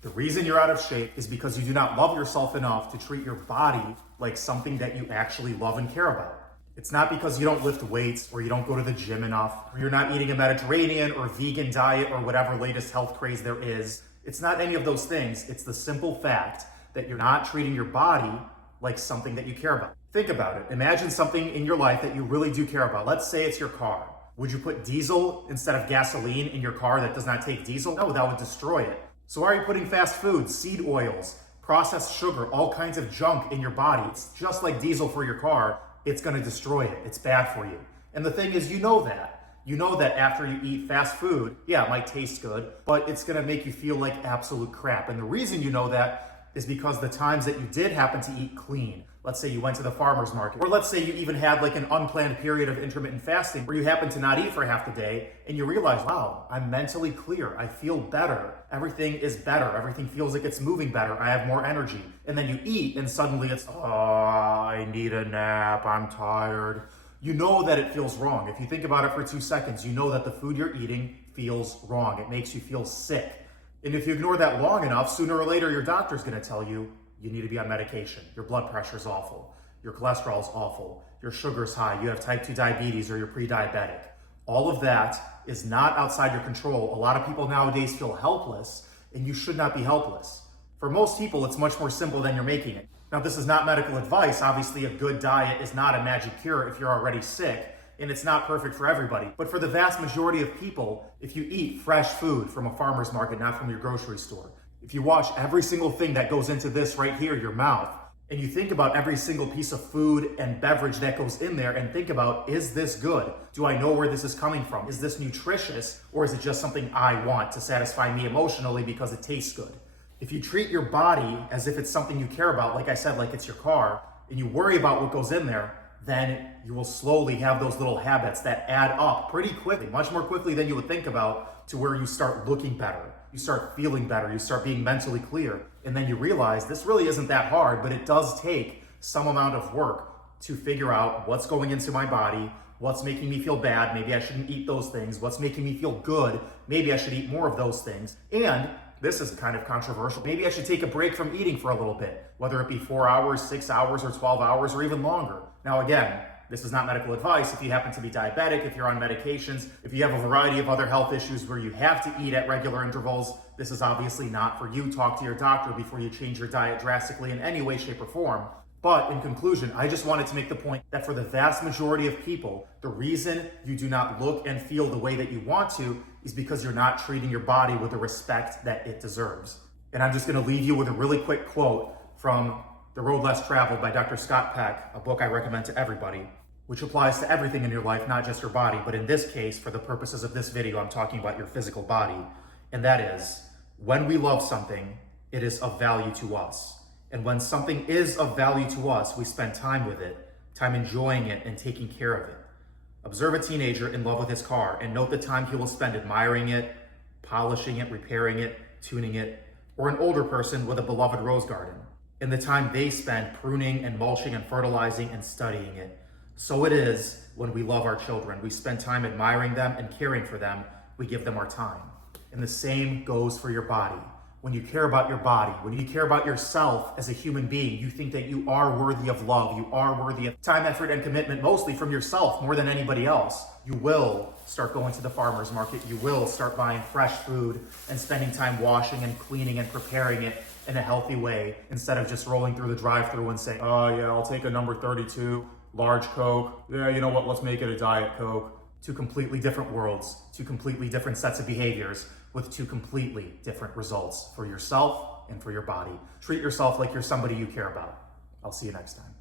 The reason you're out of shape is because you do not love yourself enough to treat your body like something that you actually love and care about. It's not because you don't lift weights or you don't go to the gym enough, or you're not eating a Mediterranean or vegan diet or whatever latest health craze there is. It's not any of those things. It's the simple fact that you're not treating your body like something that you care about. Think about it. Imagine something in your life that you really do care about. Let's say it's your car. Would you put diesel instead of gasoline in your car that does not take diesel? No, that would destroy it. So why are you putting fast food, seed oils, processed sugar, all kinds of junk in your body? It's just like diesel for your car. It's going to destroy it. It's bad for you. And the thing is, you know that. You know that after you eat fast food, yeah, it might taste good, but it's going to make you feel like absolute crap. And the reason you know that is because the times that you did happen to eat clean, let's say you went to the farmer's market, or let's say you even had like an unplanned period of intermittent fasting where you happen to not eat for half the day and you realize, wow, I'm mentally clear. I feel better. Everything is better. Everything feels like it's moving better. I have more energy. And then you eat and suddenly it's, oh, I need a nap. I'm tired. You know that it feels wrong. If you think about it for 2 seconds, you know that the food you're eating feels wrong. It makes you feel sick. And if you ignore that long enough, sooner or later, your doctor's going to tell you, you need to be on medication. Your blood pressure's awful. Your cholesterol's awful. Your sugar's high. You have type 2 diabetes or you're pre-diabetic. All of that is not outside your control. A lot of people nowadays feel helpless, and you should not be helpless. For most people, it's much more simple than you're making it. Now, this is not medical advice. Obviously, a good diet is not a magic cure if you're already sick, and it's not perfect for everybody. But for the vast majority of people, if you eat fresh food from a farmer's market, not from your grocery store, if you watch every single thing that goes into this right here, your mouth, and you think about every single piece of food and beverage that goes in there and think about, is this good? Do I know where this is coming from? Is this nutritious, or is it just something I want to satisfy me emotionally because it tastes good? If you treat your body as if it's something you care about, like I said, like it's your car, and you worry about what goes in there, then you will slowly have those little habits that add up pretty quickly, much more quickly than you would think about, to where you start looking better, you start feeling better, you start being mentally clear, and then you realize this really isn't that hard, but it does take some amount of work to figure out what's going into my body, what's making me feel bad, maybe I shouldn't eat those things, what's making me feel good, maybe I should eat more of those things, and this is kind of controversial, maybe I should take a break from eating for a little bit, whether it be 4 hours, 6 hours, or 12 hours, or even longer. Now again, this is not medical advice. If you happen to be diabetic, if you're on medications, if you have a variety of other health issues where you have to eat at regular intervals, this is obviously not for you. Talk to your doctor before you change your diet drastically in any way, shape, or form. But in conclusion, I just wanted to make the point that for the vast majority of people, the reason you do not look and feel the way that you want to is because you're not treating your body with the respect that it deserves. And I'm just going to leave you with a really quick quote from The Road Less Traveled by Dr. Scott Peck, a book I recommend to everybody, which applies to everything in your life, not just your body. But in this case, for the purposes of this video, I'm talking about your physical body. And that is, when we love something, it is of value to us. And when something is of value to us, we spend time with it, time enjoying it and taking care of it. Observe a teenager in love with his car and note the time he will spend admiring it, polishing it, repairing it, tuning it, or an older person with a beloved rose garden, and the time they spend pruning and mulching and fertilizing and studying it. So it is when we love our children. We spend time admiring them and caring for them. We give them our time. And the same goes for your body. When you care about your body, when you care about yourself as a human being, you think that you are worthy of love, you are worthy of time, effort, and commitment, mostly from yourself more than anybody else, you will start going to the farmer's market, you will start buying fresh food and spending time washing and cleaning and preparing it in a healthy way, instead of just rolling through the drive-thru and saying, oh yeah, I'll take a number 32, large Coke, yeah, you know what, let's make it a Diet Coke. Two completely different worlds, two completely different sets of behaviors with two completely different results for yourself and for your body. Treat yourself like you're somebody you care about. I'll see you next time.